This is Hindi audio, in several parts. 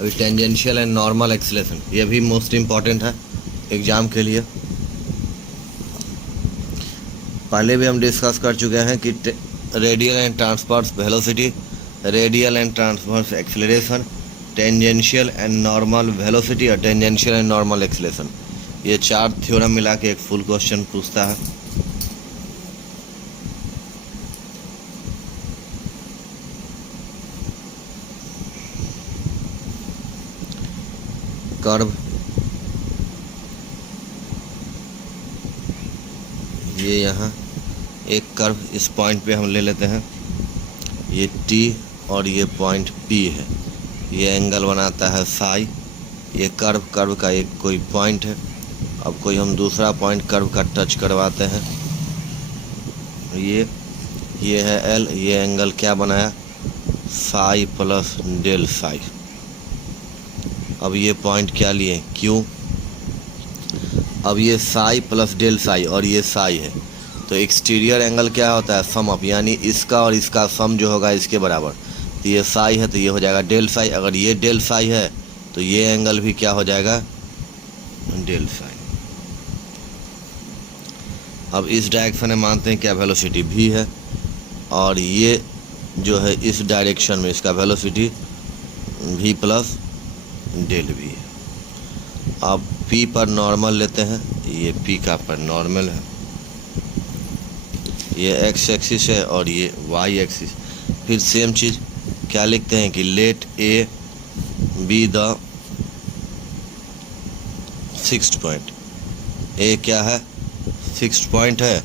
अभी टेंजेंशियल एंड नॉर्मल एक्सीलरेशन, ये भी मोस्ट इम्पॉर्टेंट है एग्ज़ाम के लिए। पहले भी हम डिस्कस कर चुके हैं कि radial and transverse velocity, radial and transverse acceleration, tangential and normal velocity और टेंजेंशियल एंड नॉर्मल एक्सीलरेशन, ये 4 थ्योरम मिला के एक फुल क्वेश्चन पूछता है। कर्व, ये यहाँ एक कर्व इस पॉइंट पे हम ले लेते हैं, ये T और ये पॉइंट P है, ये एंगल बनाता है फाई। ये कर्व का एक कोई पॉइंट है। अब कोई हम दूसरा पॉइंट कर्व का टच करवाते हैं, ये है L, ये एंगल क्या बनाया, फाई प्लस डेल फाई। अब ये पॉइंट क्या लिए, Q। अब ये साई प्लस डेल साई और ये साई है, तो एक्सटीरियर एंगल क्या होता है, सम अप, यानी इसका और इसका सम जो होगा इसके बराबर। तो ये साई है तो ये हो जाएगा डेल साई। अगर ये डेल साई है तो ये एंगल भी क्या हो जाएगा, डेल साई। अब इस डायरेक्शन में मानते हैं क्या वेलोसिटी v है, और ये जो है इस डायरेक्शन में इसका velocity v plus del v है। अब P पर नॉर्मल लेते हैं, ये P का पर नॉर्मल है, ये x एक्सिस है और ये y एक्सिस। फिर सेम चीज़ क्या लिखते हैं कि let A be the fixed point. A क्या है, फिक्स्ड पॉइंट है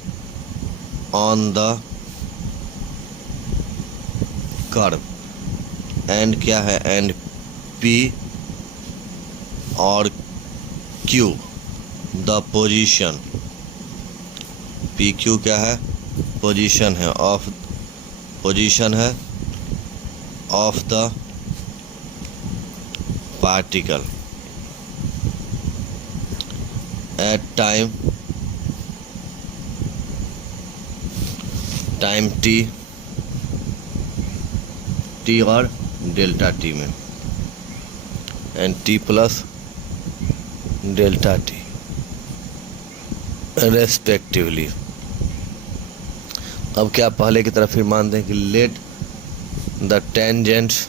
ऑन द कर्व। एंड क्या है, एंड P और Q द पोजीशन। PQ क्या है, पोजीशन है ऑफ, पोजीशन है of the particle at time t और डेल्टा t में, and t plus delta t respectively. अब क्या पहले की तरफ फिर मानते हैं कि let the tangents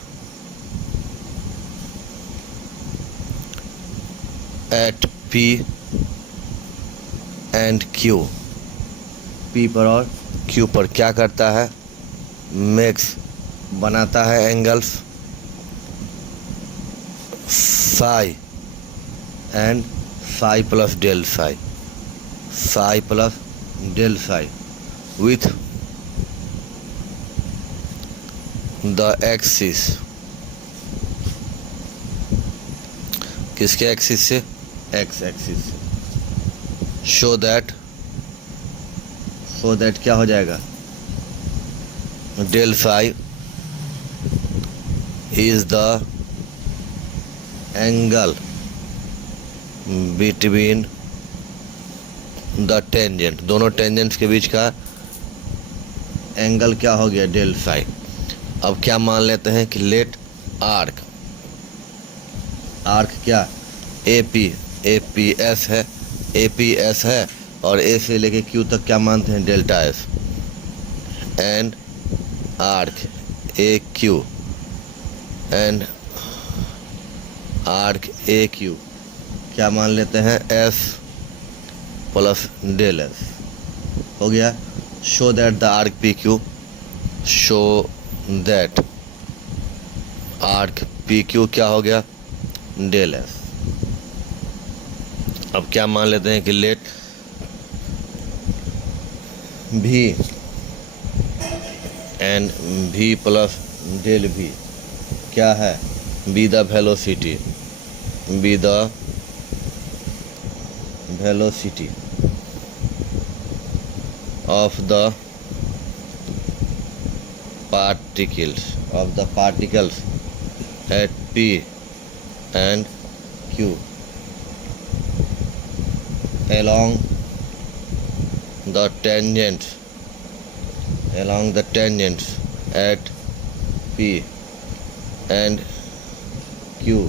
at P and Q, P पर और Q पर क्या करता है, मेक्स बनाता है angles phi and phi plus del phi, phi plus del phi with the axis, किसके एक्सिस से, एक्स एक्सिस से। शो दैट क्या हो जाएगा, del phi is the angle between the tangent, दोनों टेंजेंट्स के बीच का एंगल क्या हो गया, डेल फाई। अब क्या मान लेते हैं कि लेट आर्क, आर्क क्या, APS है, APS है, और A से लेके Q तक क्या मानते हैं, delta S, and arc AQ and arc AQ क्या मान लेते हैं, S प्लस डेल S हो गया। Show that the arc PQ, show that arc PQ क्या हो गया, डेल S। अब क्या मान लेते हैं कि let V and V plus del V क्या है, be the velocity, be the velocity of the particles at P and Q along the tangents at P and Q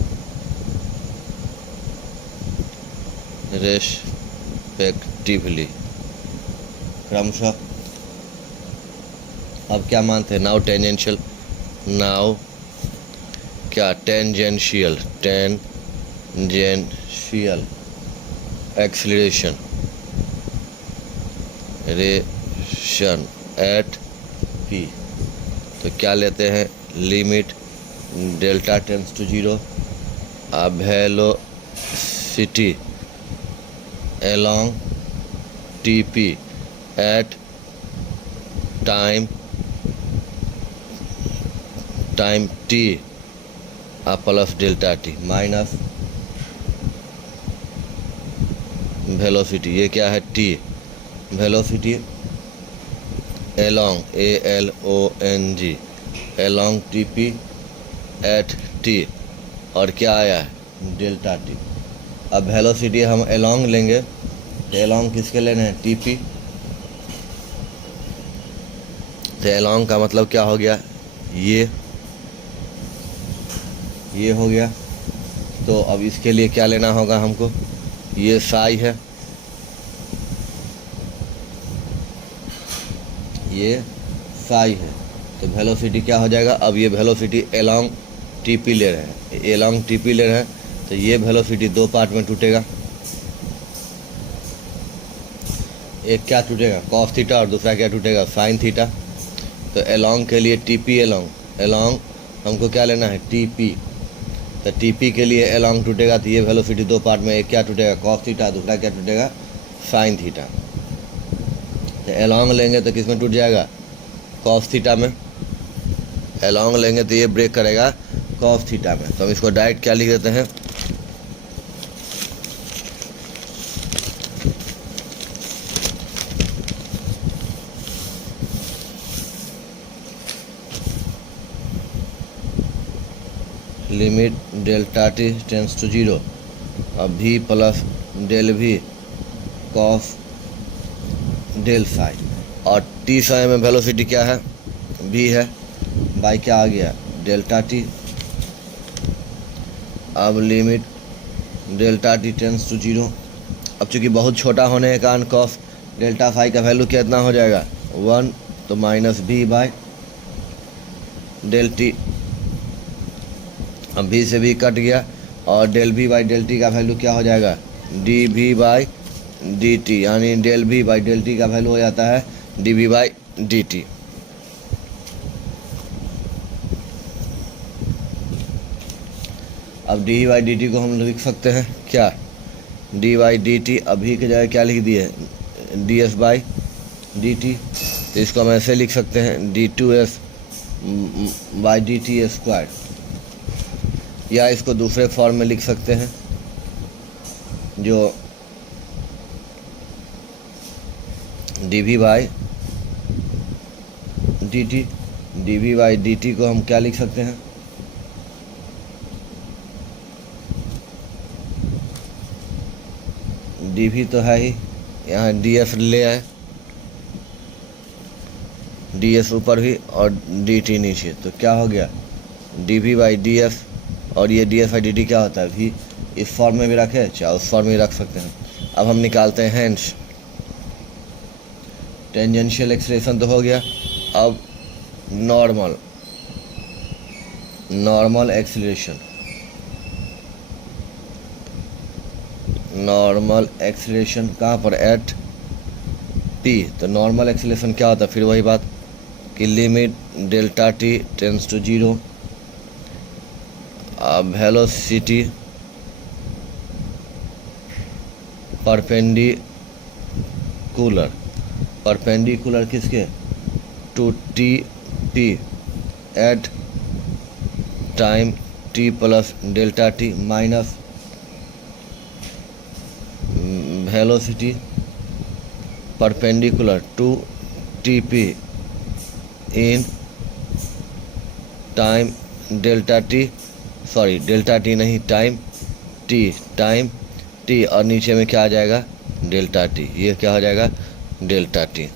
respectively क्रमशः। अब क्या मानते हैं, नाउ टेंजेंशियल, नाउ क्या tangential acceleration ration at P. तो क्या लेते हैं, limit delta tends to 0 velocity along TP at time t plus delta T minus velocity, ये क्या है t, velocity along ALONG along TP at t, और क्या आया है डेल्टा टी। अब वेलोसिटी हम along लेंगे तो along किसके लेने हैं, TP। तो along का मतलब क्या हो गया, ये हो गया। तो अब इसके लिए क्या लेना होगा हमको, ये साई है, ये साई है। तो वेलोसिटी क्या हो जाएगा, अब ये वेलोसिटी along TP ले रहे हैं, along TP ले रहे हैं, तो ये वेलोसिटी दो पार्ट में टूटेगा। एक क्या टूटेगा, कॉस थीटा, और दूसरा क्या टूटेगा, साइन थीटा। तो along के लिए TP along हमको क्या लेना है, TP। तो TP के लिए along टूटेगा, तो ये वेलोसिटी दो पार्ट में, एक क्या टूटेगा कॉस थीटा, दूसरा क्या टूटेगा साइन थीटा। तो along लेंगे तो किस में टूट जाएगा, कॉस थीटा में। along लेंगे तो ये ब्रेक करेगा कॉस थीटा में। तो हम इसको डायरेक्ट क्या लिख देते हैं, limit delta T tends to 0 अब v plus del v cos del phi, और टी समय में वेलोसिटी क्या है, v है, बाई क्या आ गया डेल्टा टी। अब limit delta T tends to 0, अब चूँकि बहुत छोटा होने के कारण कॉस डेल्टा फाई का वैल्यू कितना हो जाएगा 1, तो minus v by del T. अब v से v कट गया, और del v by del T का वैल्यू क्या हो जाएगा, D we by D T, यानी del v by del T का वैल्यू हो जाता है D we by D t. अब डी बाई डी टी को हम लिख सकते हैं क्या, डी बाई डी टी, अभी की जगह क्या लिख दिए d S by D t. तो इसको हम ऐसे लिख सकते हैं d two s by D t square, या इसको दूसरे फॉर्म में लिख सकते हैं जो d we by D t. D we by D t को हम क्या लिख सकते हैं, डी वी तो है ही, यहाँ डी एस ले आए, डी एस ऊपर भी और डी टी नीचे, तो क्या हो गया d we by d s, और ये d S by D t क्या होता है भी, इस फॉर्म में भी रखे चाहे उस फॉर्म में रख सकते हैं। अब हम निकालते हैं हैंड्स, टेंजेंशियल एक्सप्रेशन तो हो गया। अब नॉर्मल एक्सीलरेशन, नॉर्मल एक्सीलरेशन कहाँ पर, एट पी। तो नॉर्मल एक्सीलरेशन क्या होता है, फिर वही बात कि limit delta T tends to 0 velocity perpendicular किसके, to T P at time T plus delta T minus velocity perpendicular to T P in time delta T, sorry delta T नहीं टाइम टी, और नीचे में क्या आ जाएगा डेल्टा टी, ये क्या हो जाएगा डेल्टा टी।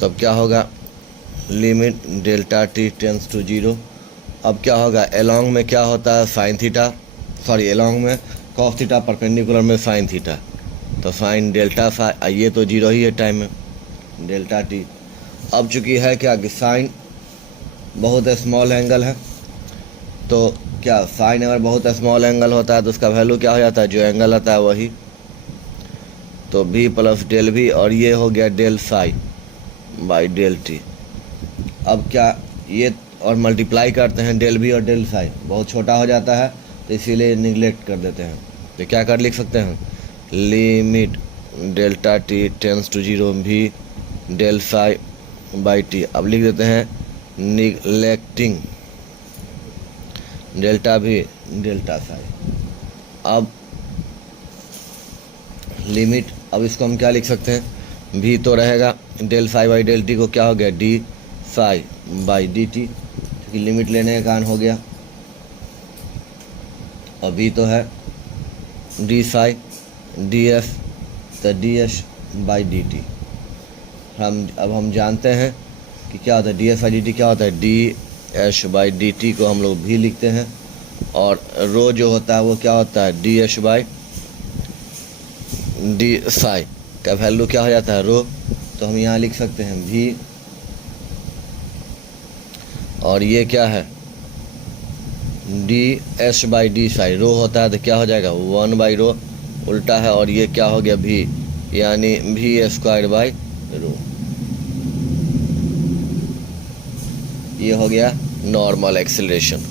तब क्या होगा limit delta T tends to 0। अब क्या होगा, एलोंग में क्या होता है साइन थीटा, सॉरी एलोंग में कॉस थीटा, परपेंडिकुलर में साइन थीटा, तो साइन डेल्टा साइन, ये तो 0 ही है टाइम में, डेल्टा टी। अब चूँकि है क्या कि साइन बहुत स्मॉल एंगल है, तो क्या साइन अगर बहुत स्मॉल एंगल होता है तो उसका वैल्यू क्या हो जाता है, जो एंगल आता है वही, तो v प्लस डेल v, और ये हो गया del psi by del T. अब क्या ये और मल्टीप्लाई करते हैं डेल v और डेल साई, बहुत छोटा हो जाता है तो इसीलिए निगलेक्ट कर देते हैं, तो क्या कर लिख सकते हैं, limit delta T tends to 0 v del psi by t. अब लिख देते हैं निगलेक्टिंग डेल्टा भी डेल्टा साई। अब लिमिट, अब इसको हम क्या लिख सकते हैं, भी तो रहेगा del psi by del t को क्या हो गया, d psi by D t, क्योंकि लिमिट लेने का कारण हो गया, और भी तो है डी साई डी एस, तो d S by D t. अब हम जानते हैं कि क्या होता है D S by D t, क्या होता है D S by D t को हम लोग भी लिखते हैं, और रो जो होता है वो क्या होता है D S by D Sai का वैल्यू क्या हो जाता है रो, तो हम यहाँ लिख सकते हैं भी, और ये क्या है D S by D psi, rho होता है तो क्या हो जाएगा 1 बाई रो उल्टा है, और ये क्या हो गया भी, यानी भी स्क्वायर बाई रो, ये हो गया नॉर्मल एक्सेलरेशन।